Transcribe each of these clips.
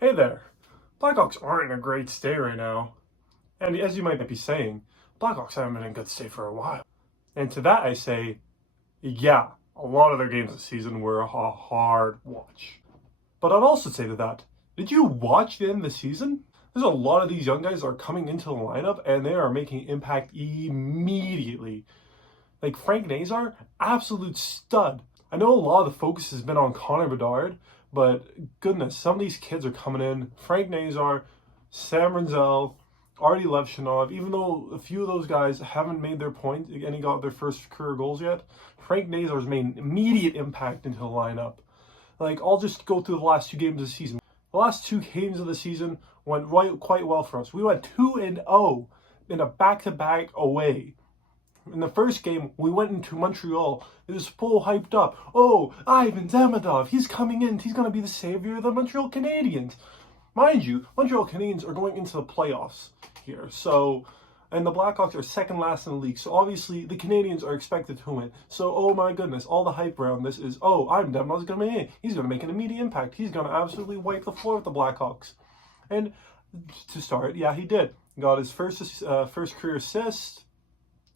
Hey there. Blackhawks aren't in a great state right now. And as you might be saying, Blackhawks haven't been in good state for a while. And to that I say, yeah, a lot of their games this season were a hard watch. But I'd also say to that, did you watch the end of the season? There's a lot of these young guys that are coming into the lineup and they are making impact immediately. Like Frank Nazar, absolute stud. I know a lot of the focus has been on Connor Bedard, but goodness, some of these kids are coming in. Frank Nazar, Sam Renzel, Artie Levshinov, even though a few of those guys haven't made their point and he got their first career goals yet, Frank Nazar's made an immediate impact into the lineup. Like, I'll just go through the last two games of the season. The last two games of the season went quite well for us. We went 2-0 in a back-to-back away. In the first game, we went into Montreal. It was full hyped up. Oh, Ivan Demidov, he's coming in. He's going to be the savior of the Montreal Canadiens. Mind you, Montreal Canadiens are going into the playoffs here. So, and the Blackhawks are second last in the league. So obviously, the Canadiens are expected to win. So, oh my goodness, all the hype around this is, oh, Ivan Demidov's going to be in. He's going to make an immediate impact. He's going to absolutely wipe the floor with the Blackhawks. And to start, yeah, he did. Got his first career assist.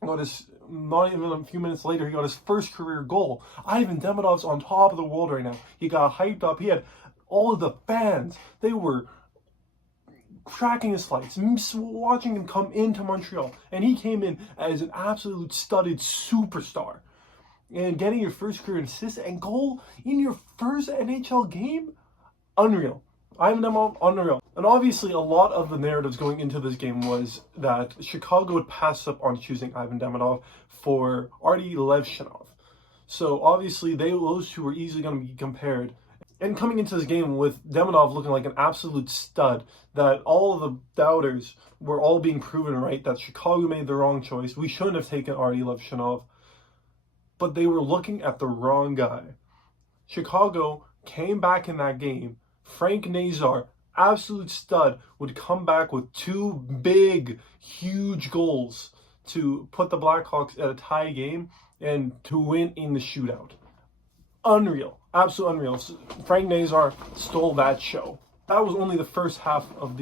Not even a few minutes later, he got his first career goal. Ivan Demidov's on top of the world right now. He got hyped up. He had all of the fans. They were cracking his lights, watching him come into Montreal. And he came in as an absolute studded superstar. And getting your first career assist and goal in your first NHL game? Unreal. Ivan Demidov, unreal. And obviously, a lot of the narratives going into this game was that Chicago would pass up on choosing Ivan Demidov for Artie Levshinov. So obviously, those two were easily going to be compared. And coming into this game with Demidov looking like an absolute stud, that all of the doubters were all being proven right, that Chicago made the wrong choice. We shouldn't have taken Artie Levshinov. But they were looking at the wrong guy. Chicago came back in that game. Frank Nazar, absolute stud, would come back with two big, huge goals to put the Blackhawks at a tie game and to win in the shootout. Unreal. Absolute unreal. Frank Nazar stole that show. That was only the first half of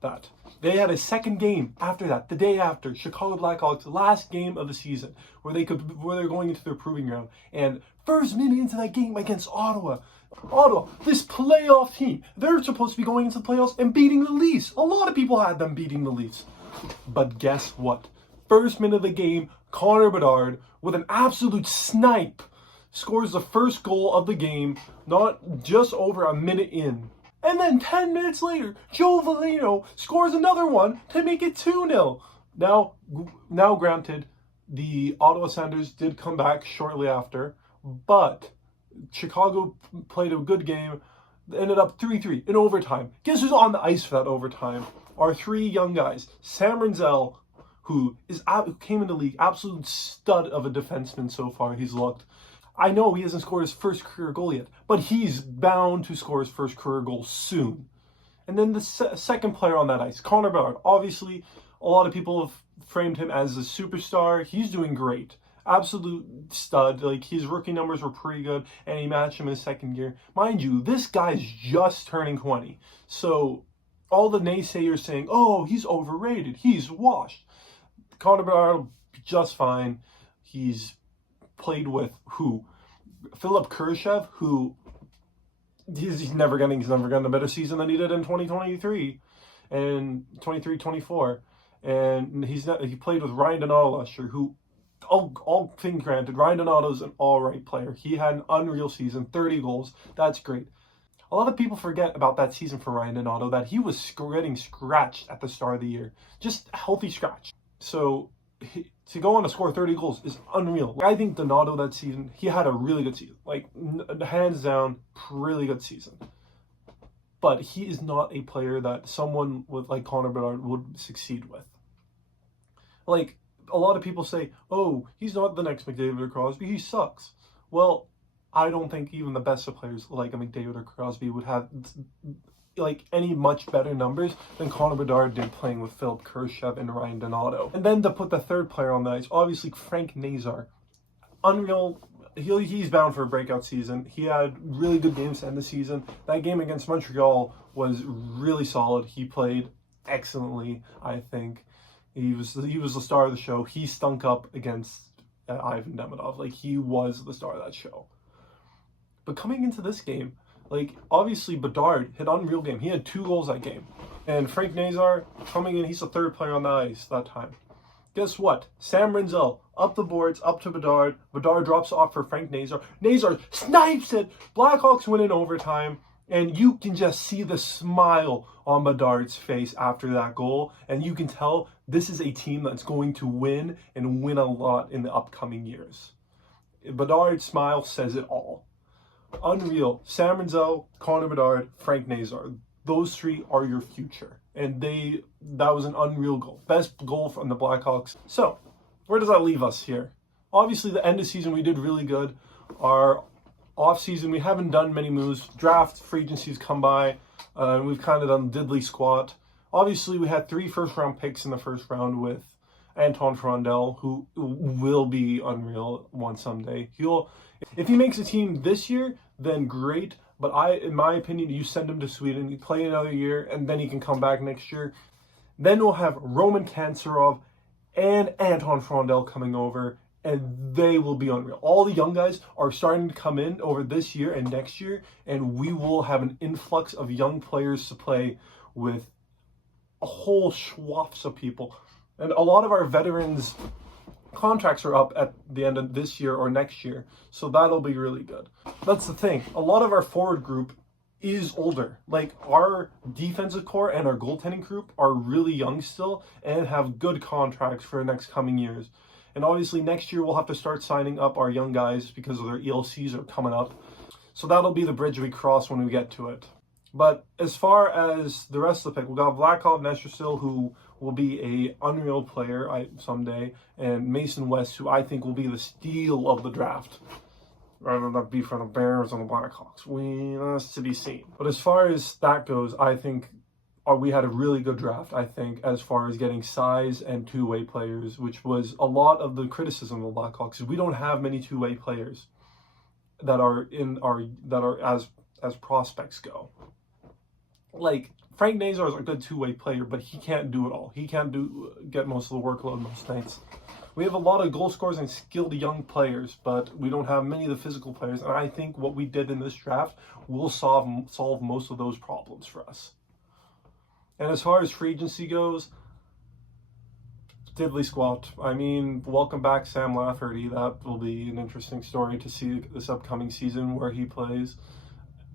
that. They had a second game after that, the day after, Chicago Blackhawks' last game of the season, where they're going into their proving ground. And first minute into that game against Ottawa, this playoff team, they're supposed to be going into the playoffs and beating the Leafs. A lot of people had them beating the Leafs. But guess what? First minute of the game, Connor Bedard, with an absolute snipe, scores the first goal of the game, not just over a minute in. And then 10 minutes later, Joe Veleno scores another one to make it 2-0. Now granted, the Ottawa Senators did come back shortly after, but Chicago played a good game, ended up 3-3 in overtime. Guess who's on the ice for that overtime? Our three young guys. Sam Renzel, who came in the league, absolute stud of a defenseman so far, he's looked. I know he hasn't scored his first career goal yet, but he's bound to score his first career goal soon. And then the second player on that ice, Connor Bedard. Obviously, a lot of people have framed him as a superstar. He's doing great. Absolute stud. Like, his rookie numbers were pretty good, and he matched him in his second year. Mind you, this guy's just turning 20. So, all the naysayers saying, oh, he's overrated, he's washed. Connor Bedard, just fine. He's played with who? Philip Kurashev, who he's never getting a better season than he did in 2023 and 23-24. And he played with Ryan Donato last year, who, all things granted, Ryan Donato's an all-right player. He had an unreal season, 30 goals. That's great. A lot of people forget about that season for Ryan Donato, that he was getting scratched at the start of the year. Just a healthy scratch. So to go on to score 30 goals is unreal. I think Donato that season, he had a really good season. Like, hands down, really good season. But he is not a player that someone like Connor Bedard would succeed with. Like, a lot of people say, oh, he's not the next McDavid or Crosby, he sucks. Well, I don't think even the best of players like a McDavid or Crosby would have like any much better numbers than Connor Bedard did playing with Philip Kurashev and Ryan Donato. And then to put the third player on the ice, obviously Frank Nazar. Unreal he's bound for a breakout season. He had really good games to end the season. That game against Montreal was really solid. He played excellently, I think. He was the star of the show. He stunk up against Ivan Demidov. Like, he was the star of that show. But coming into this game, like, obviously Bedard hit unreal game. He had 2 goals that game. And Frank Nazar coming in, he's the 3rd player on the ice that time. Guess what? Sam Rinzel up the boards, up to Bedard. Bedard drops off for Frank Nazar. Nazar snipes it. Blackhawks win in overtime. And you can just see the smile on Bedard's face after that goal. And you can tell this is a team that's going to win and win a lot in the upcoming years. Bedard's smile says it all. Unreal. Sam Rinzel, Connor Bedard, Frank Nazar. Those 3 are your future. And that was an unreal goal. Best goal from the Blackhawks. So, where does that leave us here? Obviously, the end of season, we did really good. Our off-season, we haven't done many moves. Draft, free agencies come by, and we've kind of done diddly squat. Obviously, we had 3 first-round picks in the first round with Anton Frondel, who will be unreal one someday. If he makes a team this year, then great. But in my opinion, you send him to Sweden, you play another year, and then he can come back next year. Then we'll have Roman Kanserov and Anton Frondel coming over, and they will be unreal. All the young guys are starting to come in over this year and next year, and we will have an influx of young players to play with a whole swaths of people. And a lot of our veterans' contracts are up at the end of this year or next year, so that'll be really good. That's the thing. A lot of our forward group is older. Like, our defensive core and our goaltending group are really young still and have good contracts for the next coming years. And obviously next year we'll have to start signing up our young guys because of their ELCs are coming up. So that'll be the bridge we cross when we get to it. But as far as the rest of the pick, we got Blackhawk Nestorsil, who will be a unreal player someday, and Mason West, who I think will be the steal of the draft. Rather than that be from the Bears and the Blackhawks. That's to be seen. But as far as that goes, I think we had a really good draft, I think, as far as getting size and two-way players, which was a lot of the criticism of the Blackhawks. We don't have many two-way players that are as prospects go. Like, Frank Nazar is a good two-way player, but he can't do it all. He can't get most of the workload most nights. We have a lot of goal scorers and skilled young players, but we don't have many of the physical players. And I think what we did in this draft will solve most of those problems for us. And as far as free agency goes, diddly squat. I mean, welcome back Sam Lafferty. That will be an interesting story to see this upcoming season where he plays.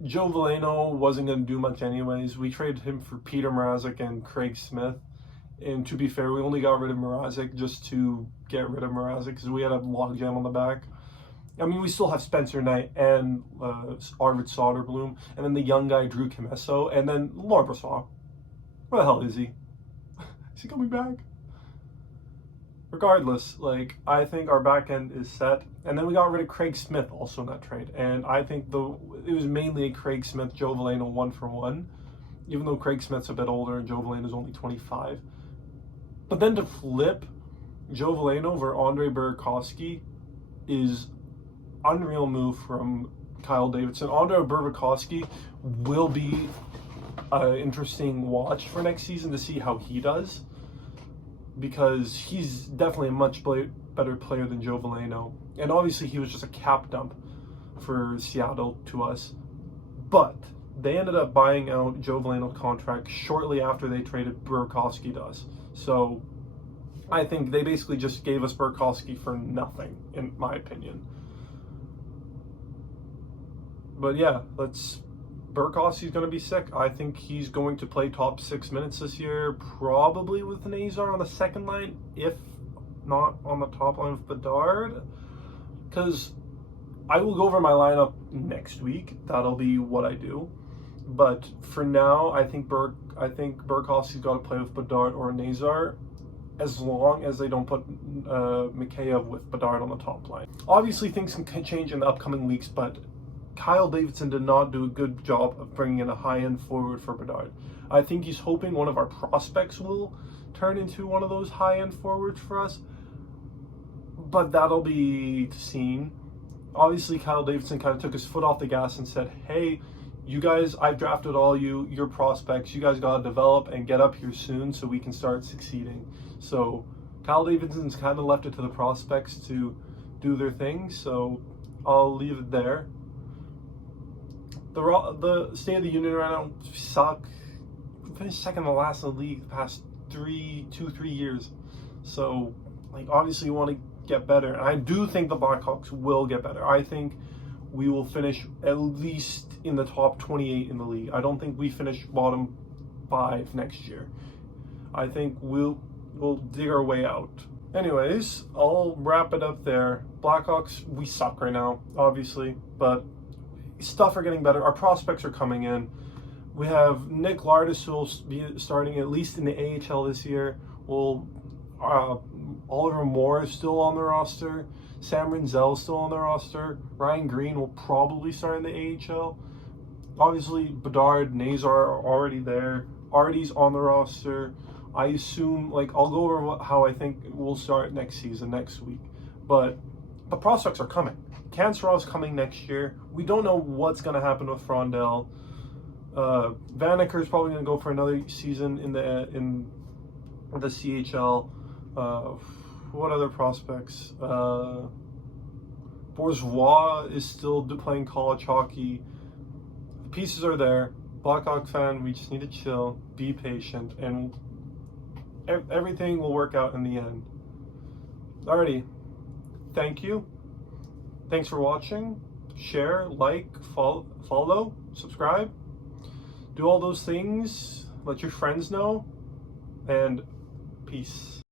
Joe Veleno wasn't going to do much anyways. We traded him for Peter Mrazek and Craig Smith. And to be fair, we only got rid of Mrazek just to get rid of Mrazek because we had a logjam on the back. I mean, we still have Spencer Knight and Arvid Soderblom, and then the young guy Drew Camesso, and then Laurent Brossoit. Where the hell is he? Is he coming back? Regardless, like, I think our back end is set. And then we got rid of Craig Smith also in that trade. And I think it was mainly a Craig Smith, Joe Veleno 1-for-1. Even though Craig Smith's a bit older and Joe Veleno is only 25. But then to flip Joe Veleno over Andre Burakovsky is unreal move from Kyle Davidson. Andre Burakovsky will be an interesting watch for next season to see how he does, because he's definitely a much better player than Joe Veleno. And obviously he was just a cap dump for Seattle to us. But they ended up buying out Joe Veleno's contract shortly after they traded Burakovsky to us. So I think they basically just gave us Burakovsky for nothing, in my opinion. But yeah, Burakovsky's going to be sick. I think he's going to play top 6 minutes this year, probably with Nazar on the second line, if not on the top line with Bedard. Because I will go over my lineup next week. That'll be what I do. But for now, I think Burakovsky's got to play with Bedard or Nazar, as long as they don't put Mikheyev with Bedard on the top line. Obviously, things can change in the upcoming weeks, but Kyle Davidson did not do a good job of bringing in a high-end forward for Bedard. I think he's hoping one of our prospects will turn into one of those high-end forwards for us, but that'll be seen. Obviously, Kyle Davidson kind of took his foot off the gas and said, hey, you guys, I've drafted all your prospects. You guys got to develop and get up here soon so we can start succeeding. So Kyle Davidson's kind of left it to the prospects to do their thing. So I'll leave it there. The state of the union right now suck. We finished second to last in the league the past 3 years. So, like, obviously you want to get better. And I do think the Blackhawks will get better. I think we will finish at least in the top 28 in the league. I don't think we finish bottom 5 next year. I think we'll dig our way out. Anyways, I'll wrap it up there. Blackhawks, we suck right now, obviously, but stuff are getting better. Our prospects are coming in. We have Nick Lardis, who will be starting at least in the AHL this year. Oliver Moore is still on the roster. Sam Rinzel is still on the roster. Ryan Green will probably start in the AHL. Obviously, Bedard, Nazar are already there. Artie's on the roster. I assume, like, I'll go over how I think we'll start next season, next week. But the prospects are coming. Cancerov's coming next year. We don't know what's going to happen with Frondell. Vaneker's probably going to go for another season in the CHL. What other prospects? Bourgeois is still playing college hockey. The pieces are there. Blackhawk fan, we just need to chill, be patient, and everything will work out in the end. Alrighty, thank you. Thanks for watching. Share, like, follow, subscribe. Do all those things. Let your friends know. And peace.